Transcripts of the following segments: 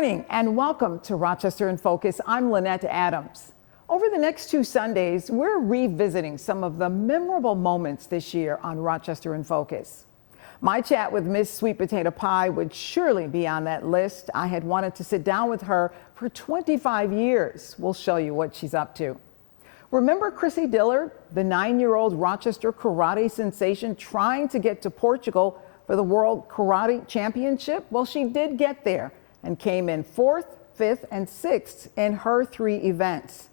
morning and welcome to Rochester in Focus. I'm Lynette Adams. Over the next 2 Sundays, we're revisiting some of the memorable moments this year on Rochester in Focus. My chat with Miss Sweet Potato Pie would surely be on that list. I had wanted to sit down with her for 25 years. We'll show you what she's up to. Remember Chrissy Dillard, the 9-year-old Rochester karate sensation trying to get to Portugal for the World Karate Championship? Well, she did get there and came in 4th, 5th, and 6th in her 3 events.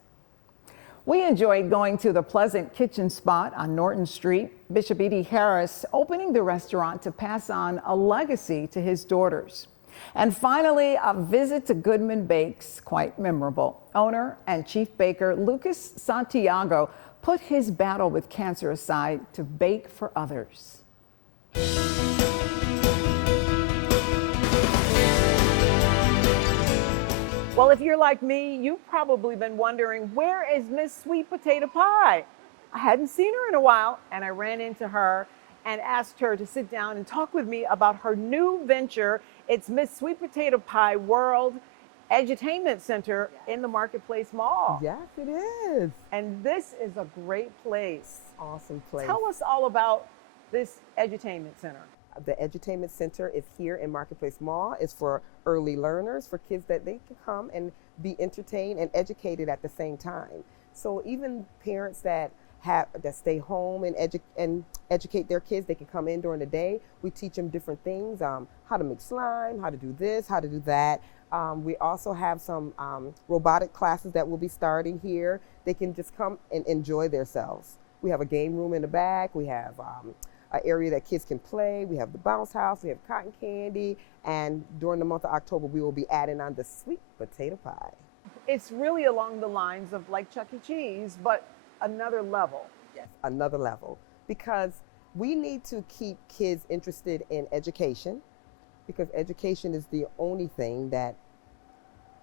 We enjoyed going to the Pleasant Kitchen Spot on Norton Street. Bishop E.D. Harris opening the restaurant to pass on a legacy to his daughters. And finally, a visit to Goodman Bakes, quite memorable. Owner and chief baker Lucas Santiago put his battle with cancer aside to bake for others. Well, if you're like me, you've probably been wondering, where is Miss Sweet Potato Pie? I hadn't seen her in a while, and I ran into her and asked her to sit down and talk with me about her new venture. It's Miss Sweet Potato Pie World Edutainment Center in the Marketplace Mall. Yes, it is. And this is a great place. Awesome place. Tell us all about this Edutainment Center. The Edutainment Center is here in Marketplace Mall. It's for early learners, for kids that they can come and be entertained and educated at the same time. So even parents that stay home and educate their kids, they can come in during the day. We teach them different things, how to make slime, how to do this, how to do that. We also have some robotic classes that will be starting here. They can just come and enjoy themselves. We have a game room in the back. We have an area that kids can play. We have the bounce house, we have cotton candy, and during the month of October, we will be adding on the sweet potato pie. It's really along the lines of like Chuck E. Cheese, but another level. Yes, another level, because we need to keep kids interested in education, because education is the only thing that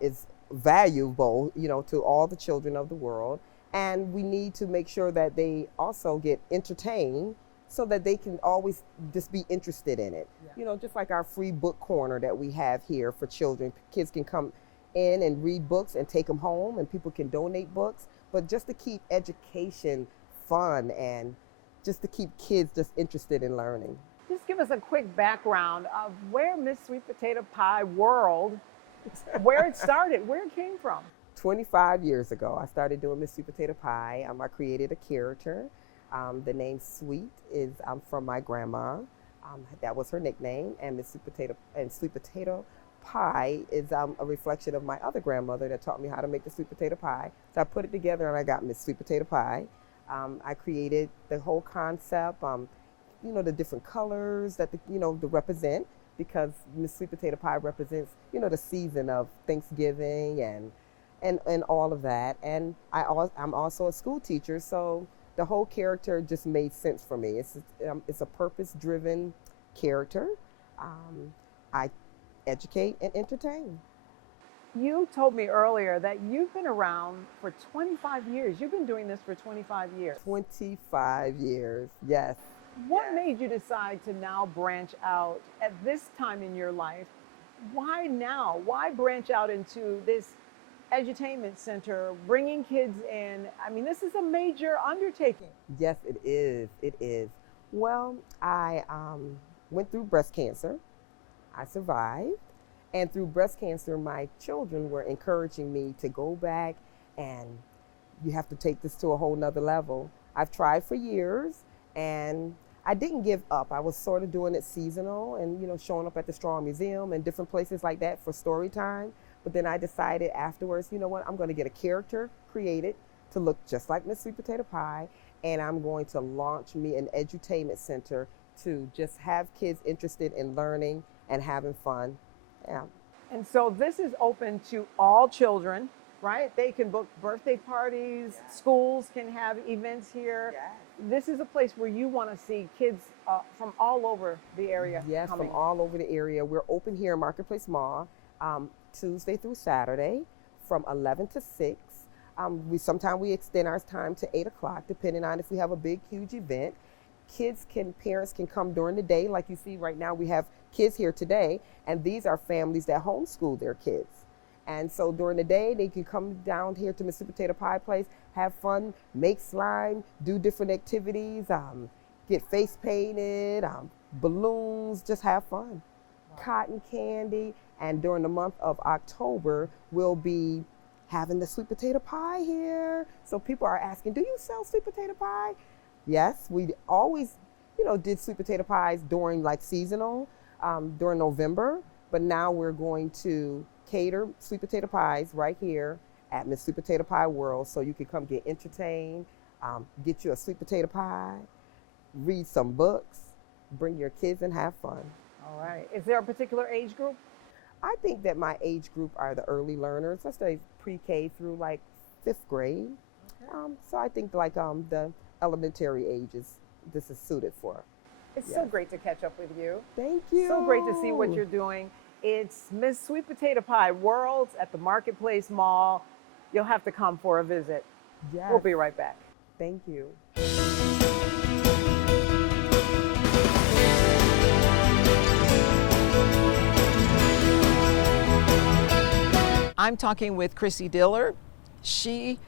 is valuable, to all the children of the world. And we need to make sure that they also get entertained so that they can always just be interested in it. Yeah. Just like our free book corner that we have here for children. Kids can come in and read books and take them home, and people can donate books. But just to keep education fun and just to keep kids just interested in learning. Just give us a quick background of where Miss Sweet Potato Pie World, where it started, where it came from. 25 years ago, I started doing Miss Sweet Potato Pie. I created a character. The name Sweet is from my grandma. That was her nickname, and Miss Sweet Potato Pie is a reflection of my other grandmother that taught me how to make the sweet potato pie. So I put it together and I got Miss Sweet Potato Pie. I created the whole concept, the different colors that to represent, because Miss Sweet Potato Pie represents, the season of Thanksgiving and all of that. And I'm also a school teacher, so the whole character just made sense for me. It's a purpose-driven character. I educate and entertain. You told me earlier that you've been around for 25 years. You've been doing this for 25 years. 25 years, yes. What made you decide to now branch out at this time in your life? Why now? Why branch out into this Edutainment Center, bringing kids in? I mean, this is a major undertaking. Yes, it is. It is. Well, I went through breast cancer. I survived. And through breast cancer, my children were encouraging me to go back, and you have to take this to a whole nother level. I've tried for years, and I didn't give up. I was sort of doing it seasonal and, showing up at the Strong Museum and different places like that for story time. But then I decided afterwards, you know what, I'm going to get a character created to look just like Miss Sweet Potato Pie, and I'm going to launch me an edutainment center to just have kids interested in learning and having fun. Yeah. And so this is open to all children, right? They can book birthday parties, schools can have events here. This is a place where you want to see kids from all over the area. Yes, coming. From all over the area. We're open here in Marketplace Mall Tuesday through Saturday from 11 to 6. Sometimes we extend our time to 8 o'clock, depending on if we have a big, huge event. Parents can come during the day. Like you see right now, we have kids here today, and these are families that homeschool their kids. And so during the day, they can come down here to Miss Sweet Potato Pie place, have fun, make slime, do different activities, get face painted, balloons, just have fun. Cotton candy, and during the month of October, we'll be having the sweet potato pie here. So people are asking, do you sell sweet potato pie? Yes, we always, did sweet potato pies during like seasonal, during November, but now we're going to cater sweet potato pies right here at Miss Sweet Potato Pie World, so you can come get entertained, get you a sweet potato pie, read some books, bring your kids and have fun. All right. Is there a particular age group? I think that my age group are the early learners. I study pre-K through like 5th grade. Okay. So I think like the elementary ages, this is suited for. It's so great to catch up with you. Thank you. So great to see what you're doing. It's Miss Sweet Potato Pie Worlds at the Marketplace Mall. You'll have to come for a visit. Yes. We'll be right back. Thank you. I'm talking with Chrissy Diller. She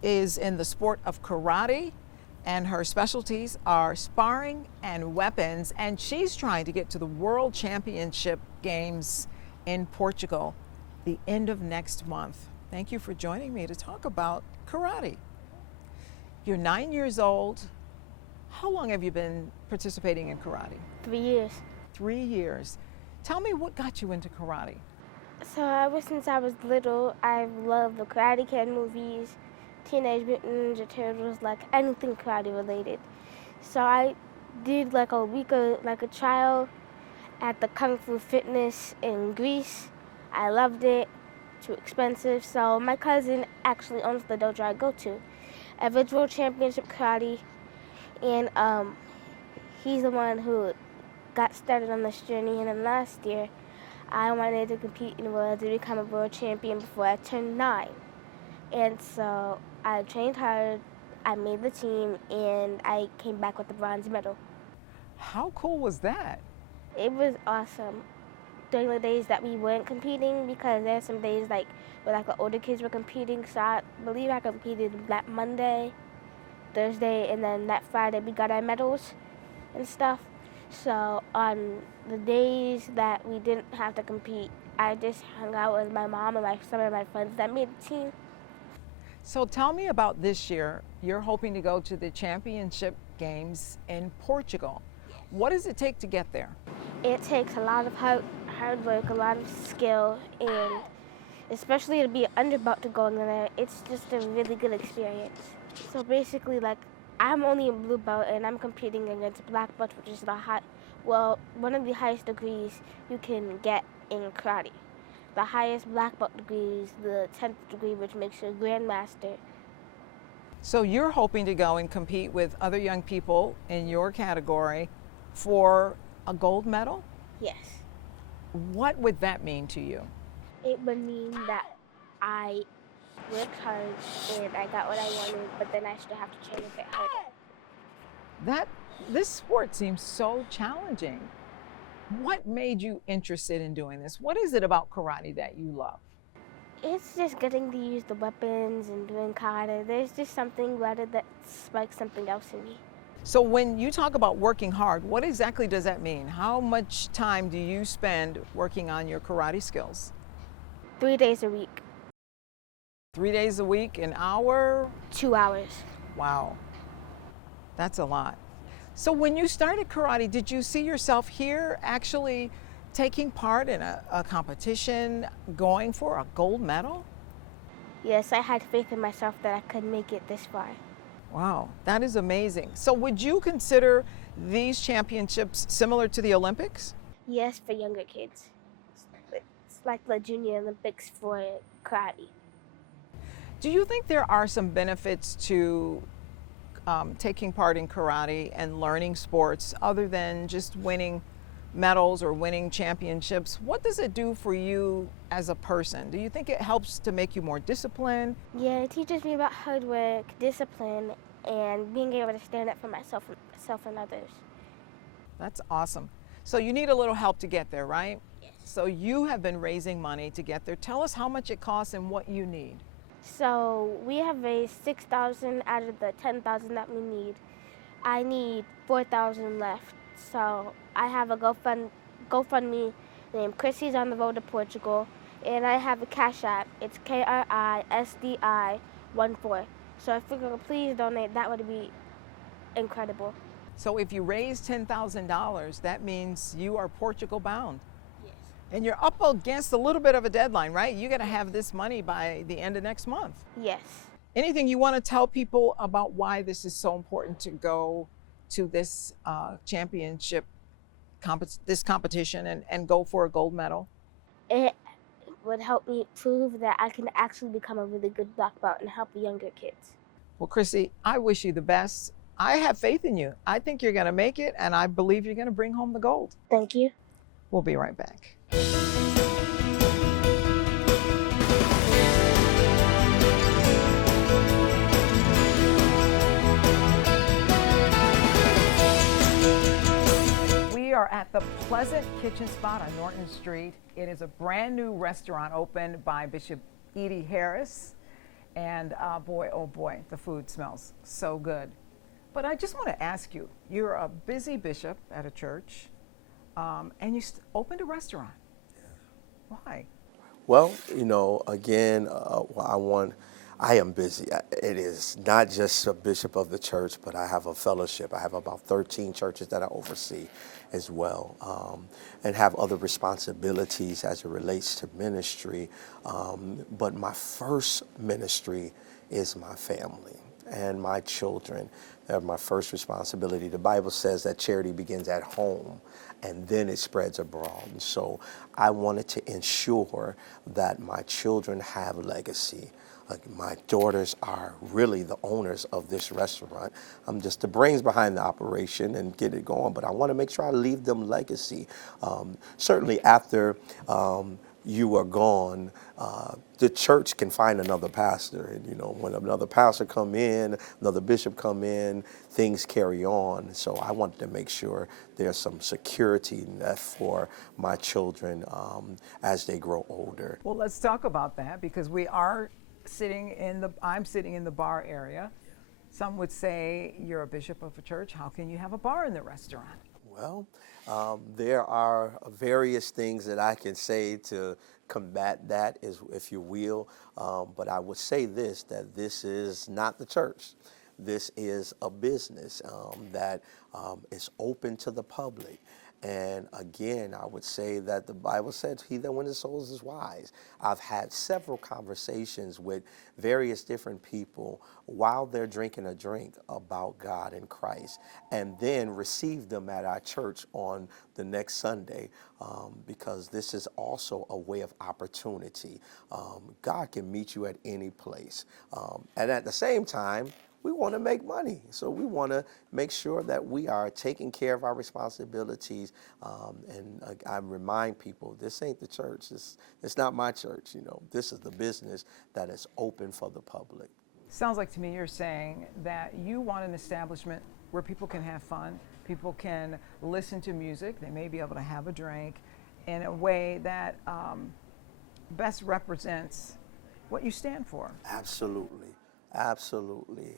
is in the sport of karate, and her specialties are sparring and weapons, and she's trying to get to the World Championship Games in Portugal the end of next month. Thank you for joining me to talk about karate. You're 9 years old. How long have you been participating in karate? 3 years. 3 years. Tell me what got you into karate. So ever since I was little, I've loved the Karate Kid movies, Teenage Mutant Ninja Turtles, like anything karate related. So I did like a week of like a trial at the Kung Fu Fitness in Greece. I loved it. Too expensive. So my cousin actually owns the dojo I go to, Everett World Championship Karate, and he's the one who got started on this journey. And then last year, I wanted to compete in the world to become a world champion before I turned 9. And so I trained hard, I made the team, and I came back with the bronze medal. How cool was that? It was awesome during the days that we weren't competing, because there's some days like where like the older kids were competing. So I believe I competed that Monday, Thursday, and then that Friday we got our medals and stuff. So on the days that we didn't have to compete, I just hung out with my mom and some of my friends that made the team. So tell me about this year. You're hoping to go to the championship games in Portugal. What does it take to get there? It takes a lot of hard work, a lot of skill, and especially to be an underbelt to going there, it's just a really good experience. So basically, like, I'm only a blue belt, and I'm competing against black belt, which is one of the highest degrees you can get in karate. The highest black belt degree is the 10th degree, which makes you a grandmaster. So you're hoping to go and compete with other young people in your category for a gold medal? Yes. What would that mean to you? It would mean that I worked hard and I got what I wanted, but then I still have to train a bit harder. This sport seems so challenging. What made you interested in doing this? What is it about karate that you love? It's just getting to use the weapons and doing karate. There's just something about it that spikes something else in me. So when you talk about working hard, what exactly does that mean? How much time do you spend working on your karate skills? 3 days a week. 3 days a week, an hour? 2 hours. Wow, that's a lot. So when you started karate, did you see yourself here actually taking part in a competition, going for a gold medal? Yes, I had faith in myself that I could make it this far. Wow, that is amazing. So would you consider these championships similar to the Olympics? Yes, for younger kids. It's like the Junior Olympics for karate. Do you think there are some benefits to taking part in karate and learning sports other than just winning medals or winning championships? What does it do for you as a person? Do you think it helps to make you more disciplined? Yeah, it teaches me about hard work, discipline, and being able to stand up for myself and others. That's awesome. So you need a little help to get there, right? Yes. So you have been raising money to get there. Tell us how much it costs and what you need. So we have raised 6,000 out of the 10,000 that we need. I need 4,000 left. So I have a GoFundMe named Chrissy's on the Road to Portugal, and I have a Cash App. It's KRISDI14. So if you could please donate, that would be incredible. So if you raise $10,000, that means you are Portugal bound. Yes. And you're up against a little bit of a deadline, right? You got to have this money by the end of next month. Yes. Anything you want to tell people about why this is so important to go to this championship, this competition and go for a gold medal? It would help me prove that I can actually become a really good black belt and help the younger kids. Well, Chrissy, I wish you the best. I have faith in you. I think you're going to make it, and I believe you're going to bring home the gold. Thank you. We'll be right back. We are at the Pleasant Kitchen Spot on Norton Street. It is a brand new restaurant opened by Bishop Edie Harris. And boy, oh boy, the food smells so good. But I just want to ask you, you're a busy bishop at a church, and you opened a restaurant. Why? Well, again, I am busy. It is not just a bishop of the church, but I have a fellowship. I have about 13 churches that I oversee as well, and have other responsibilities as it relates to ministry. But my first ministry is my family and my children. They're my first responsibility. The Bible says that charity begins at home and then it spreads abroad. And so I wanted to ensure that my children have legacy. My daughters are really the owners of this restaurant. I'm just the brains behind the operation and get it going, but I want to make sure I leave them legacy. Certainly after you are gone, the church can find another pastor. And, when another pastor come in, another bishop come in, things carry on. So I wanted to make sure there's some security left for my children as they grow older. Well, let's talk about that, because I'm sitting in the bar area. Some would say you're a bishop of a church. How can you have a bar in the restaurant? Well, there are various things that I can say to combat that, if you will. But I would say that this is not the church. This is a business that is open to the public. And again, I would say that the Bible said, he that winneth souls is wise. I've had several conversations with various different people while they're drinking a drink about God and Christ, and then receive them at our church on the next Sunday, because this is also a way of opportunity. God can meet you at any place. And at the same time, we want to make money. So we want to make sure that we are taking care of our responsibilities. And I remind people, this ain't the church. It's not my church. This is the business that is open for the public. Sounds like to me you're saying that you want an establishment where people can have fun, people can listen to music, they may be able to have a drink in a way that best represents what you stand for. Absolutely. Absolutely.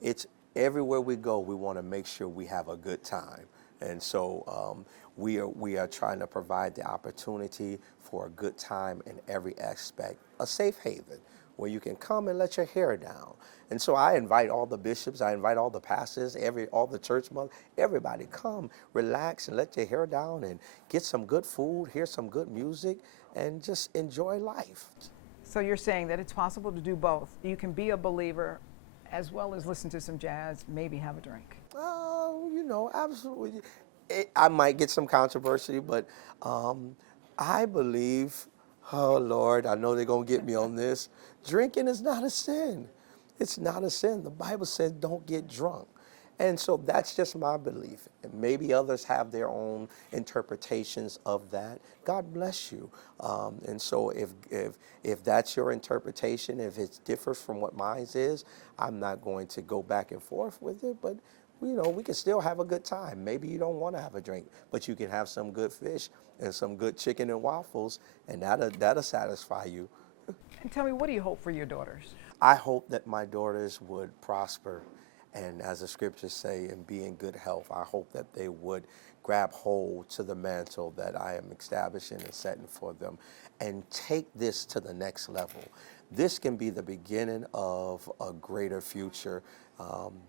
It's everywhere we go, we want to make sure we have a good time. And so we are trying to provide the opportunity for a good time in every aspect, a safe haven where you can come and let your hair down. And so I invite all the bishops, I invite all the pastors, all the church mothers, everybody come, relax and let your hair down and get some good food, hear some good music, and just enjoy life. So you're saying that it's possible to do both. You can be a believer as well as listen to some jazz, maybe have a drink. Oh, absolutely. I might get some controversy, but I believe, oh Lord, I know they're going to get me on this. Drinking is not a sin. It's not a sin. The Bible says don't get drunk. And so that's just my belief. And maybe others have their own interpretations of that. God bless you. And so if that's your interpretation, if it differs from what mine is, I'm not going to go back and forth with it. But we can still have a good time. Maybe you don't want to have a drink, but you can have some good fish and some good chicken and waffles, and that'll satisfy you. And tell me, what do you hope for your daughters? I hope that my daughters would prosper, and as the scriptures say, and be in good health. I hope that they would grab hold to the mantle that I am establishing and setting for them, and take this to the next level. This can be the beginning of a greater future,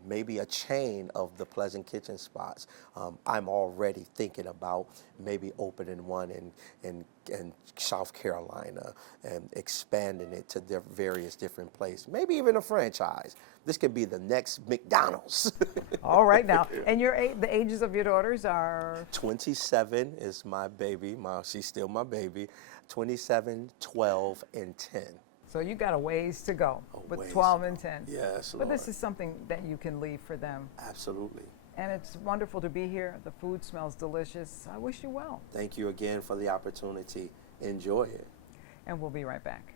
maybe a chain of the Pleasant Kitchen spots. I'm already thinking about maybe opening one in South Carolina and expanding it to various different places, maybe even a franchise. This could be the next McDonald's. All right now, and the ages of your daughters are? 27 is my baby. She's still my baby. 27, 12, and 10. So you got a ways to go with ways. 12 and 10. Yes, But Lord. this is something that you can leave for them. Absolutely. And it's wonderful to be here. The food smells delicious. I wish you well. Thank you again for the opportunity. Enjoy it. And we'll be right back.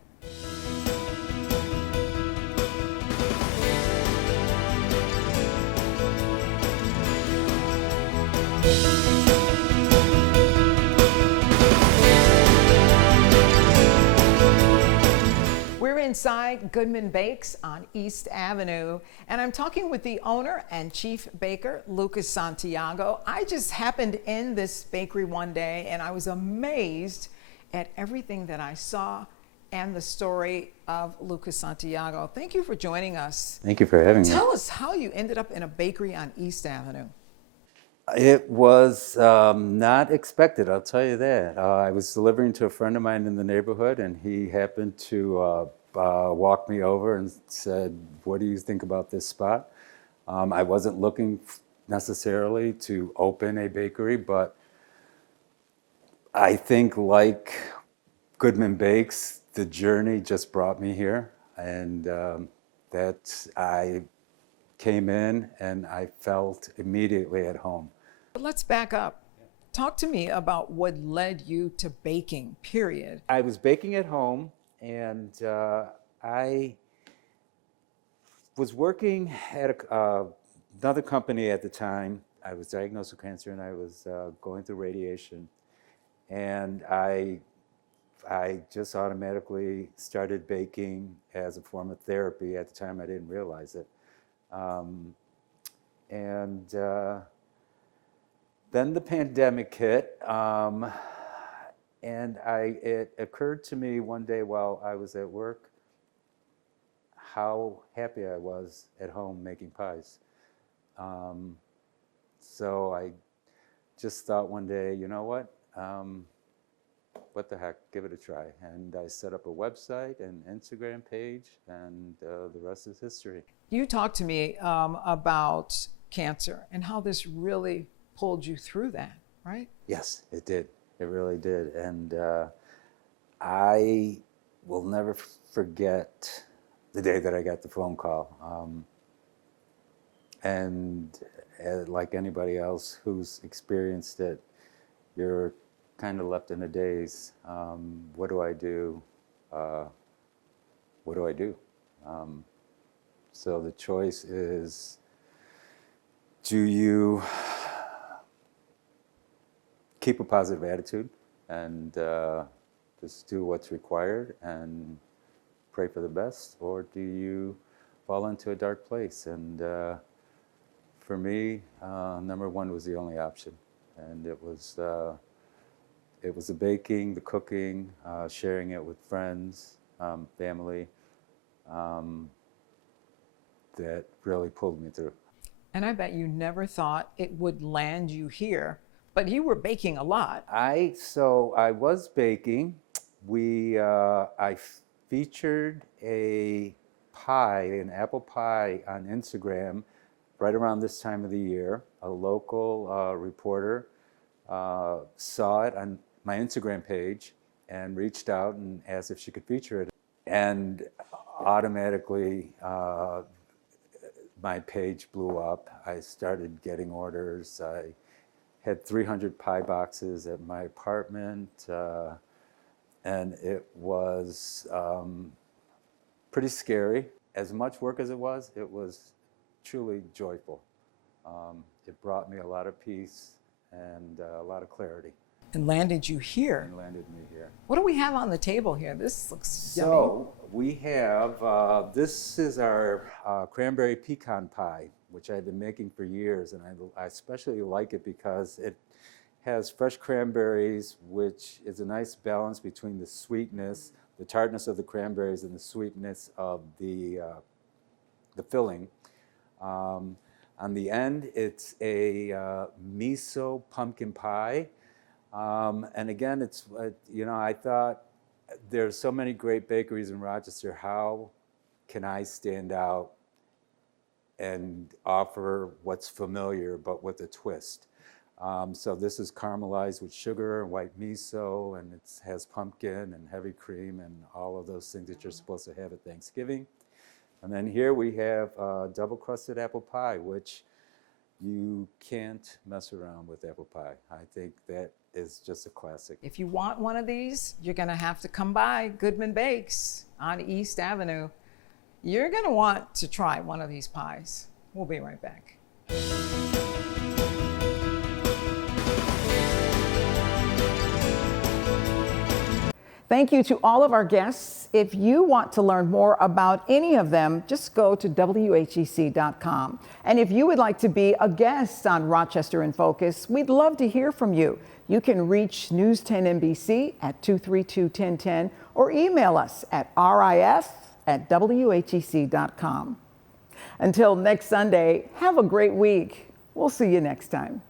We're inside Goodman Bakes on East Avenue, and I'm talking with the owner and chief baker, Lucas Santiago. I just happened in this bakery one day, and I was amazed at everything that I saw and the story of Lucas Santiago. Thank you for joining us. Thank you for having me. Tell us how you ended up in a bakery on East Avenue. It was not expected, I'll tell you that. I was delivering to a friend of mine in the neighborhood, and he happened to walk me over and said, "What do you think about this spot?" I wasn't looking necessarily to open a bakery, but I think like Goodman Bakes, the journey just brought me here, and that I came in and I felt immediately at home. But let's back up. Talk to me about what led you to baking, period. I was baking at home, and I was working at another company at the time. I was diagnosed with cancer, and I was going through radiation. And I just automatically started baking as a form of therapy. At the time, I didn't realize it. Then the pandemic hit, and it occurred to me one day while I was at work how happy I was at home making pies. So I just thought one day, you know what? What the heck, give it a try. And I set up a website and Instagram page, and the rest is history. You talked to me about cancer and how this really pulled you through that, right? Yes, it did. It really did. And I will never forget the day that I got the phone call. Like anybody else who's experienced it, you're kind of left in a daze. What do I do? What do I do? So the choice is, do you keep a positive attitude and just do what's required and pray for the best, or do you fall into a dark place? And for me, number one was the only option, and it was the baking, the cooking, sharing it with friends, family, that really pulled me through. And I bet you never thought it would land you here, but you were baking a lot. So I was baking. I featured a pie, an apple pie, on Instagram right around this time of the year. A local reporter saw it on my Instagram page and reached out and asked if she could feature it. And automatically, my page blew up. I started getting orders. I had 300 pie boxes at my apartment, and it was pretty scary. As much work as it was truly joyful. It brought me a lot of peace and a lot of clarity, And landed you here. and landed me here. What do we have on the table here? This looks So we have, this is our cranberry pecan pie, which I've been making for years, and I especially like it because it has fresh cranberries, which is a nice balance between the sweetness, the tartness of the cranberries, and the sweetness of the filling. On the end, it's a miso pumpkin pie. And again, it's, I thought there's so many great bakeries in Rochester. How can I stand out and offer what's familiar but with a twist? So this is caramelized with sugar and white miso, and it has pumpkin and heavy cream and all of those things that you're supposed to have at Thanksgiving. And then here we have double crusted apple pie, which you can't mess around with apple pie. I think that is just a classic. If you want one of these, you're going to have to come by Goodman Bakes on East Avenue. You're going to want to try one of these pies. We'll be right back. Thank you to all of our guests. If you want to learn more about any of them, just go to WHEC.com. And if you would like to be a guest on Rochester in Focus, we'd love to hear from you. You can reach News 10 NBC at 232-1010 or email us at rif@WHEC.com. Until next Sunday, have a great week. We'll see you next time.